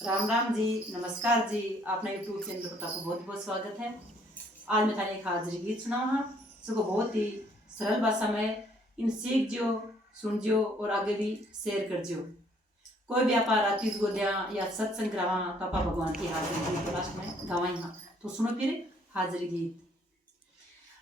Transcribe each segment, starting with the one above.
राम राम जी, नमस्कार जी। आपने YouTube channel पर आपको बहुत बहुत स्वागत है। आज मैं थाने एक हाजिरी गीत सुनाऊँ हाँ, जिसको बहुत ही सरल भाषा में इन सीख जो सुन जो और आगे भी शेयर कर जो। कोई भी आप रातीस गोदिया या सत्संग करावा तो आप भगवान की हाजिरी गीत लास्ट में गावाई हाँ। तो सुनो फिर हाजिरी गीत।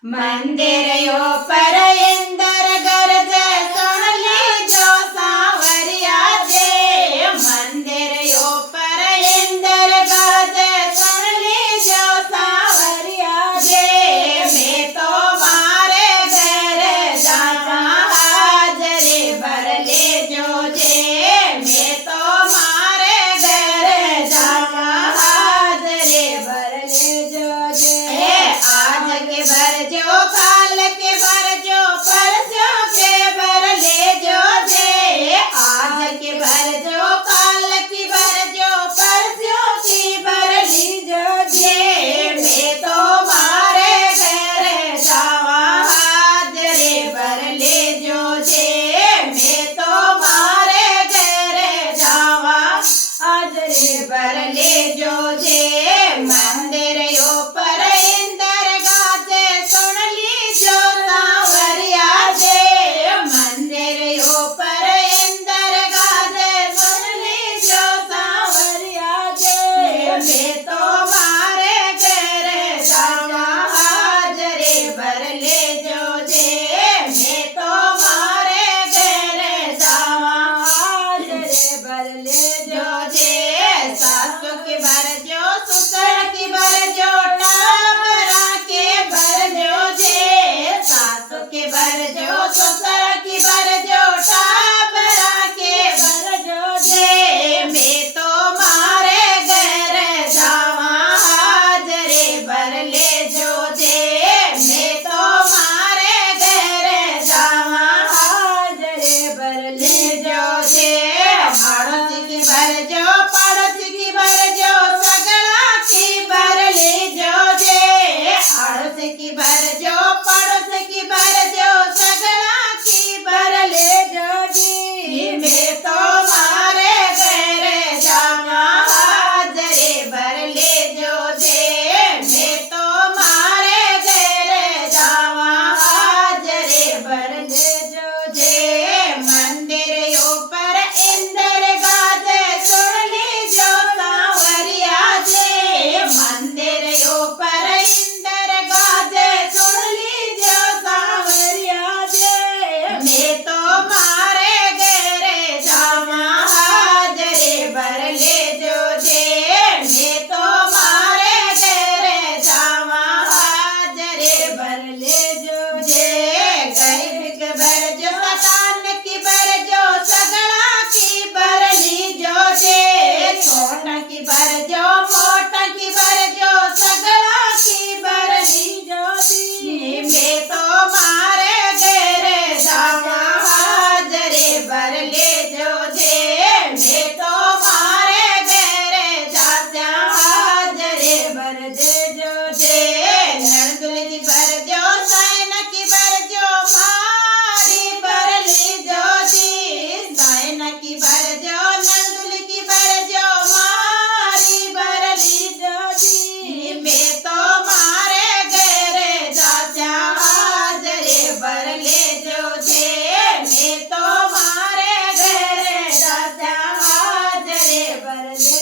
मंदिर यो पर इंदर गरज सुन ली जो सांवरिया दे। मंदिर यो पर इंदर गरज सुन ली जो सांवरिया दे। मैं तो मारे घर जावा हाजरे भर ले जो जे। मैं तो मारे घर जावा हाजरे भर ले जो जे। आज के भर जो काल के भर जो परसों के भर ले जो जे। आज के भर जो काल की भर जो परसों की भर ली जो जे। मैं तो मारे घर जावा हाजरे भर ले जो जे। मैं तो मारे घर जावा हाजरे भर ले जो जे। मंदिर यो पर इंदर गाजे सुन ली जो सांवरिया दे। मंदिर यो पर इंदर गाजे सुन ली जो सांवरिया दे। मैं तो मारे घर जावा हाजरे भर ले जो जे। मैं तो मारे घर जावा हाजरे भर ले जो जे। सासू के भर जो ससुर की भर जो टाबरा के भर जो जे। सासू के भर जो ससुर की भर जो टाबरा के भर जो जे। मैं तो मारे घर जावा हाजरे भर ले जो जे। मैं तो मारे घर जावा हाजरे भर ले जो जे। पड़ोसी की भर जो पड़ोसी की भर जो सगड़ा की भर ले जो जे। अड़ोसी की भर जो पड़ोसी की भर जो सगड़ा की भर ले जो जी। मैं तो मारे घर जावा हाजरे भर ले जो जे। मैं तो मारे घर जावा हाजरे भर ले जो जे। मंदिर यो पर इंदर गाजे सुन ली जो सांवरिया दे। मंदिर यो पर इंदर गाजे सुन ली जो सांवरिया दे। मैं तो मारे घर जावा हाजरे भर ले जो जे। मैं तो मारे घर जावा हाजरे भर ले जो जे। गरीब के भर जो सतान की भर जो सगड़ा की भर ली जो जे। छोटा की भर जो मोटा की भर जो सगड़ा की भर ली जो दी। मैं तो मारे घर जावा हाजरे भर ले जो जे। मैं तो मारे घर जाता हाजरे भर दे जो जे। नंदुल की भर जो सैन की भर जो मारी भर ली जो जी। सैन की भर जो नंदुल की भर जो मारी भर ली जो जी। मैं तो मारे घर जाता हाजरे भर ले जो जे। मैं तो मारे घर जाता हाजरे भर ले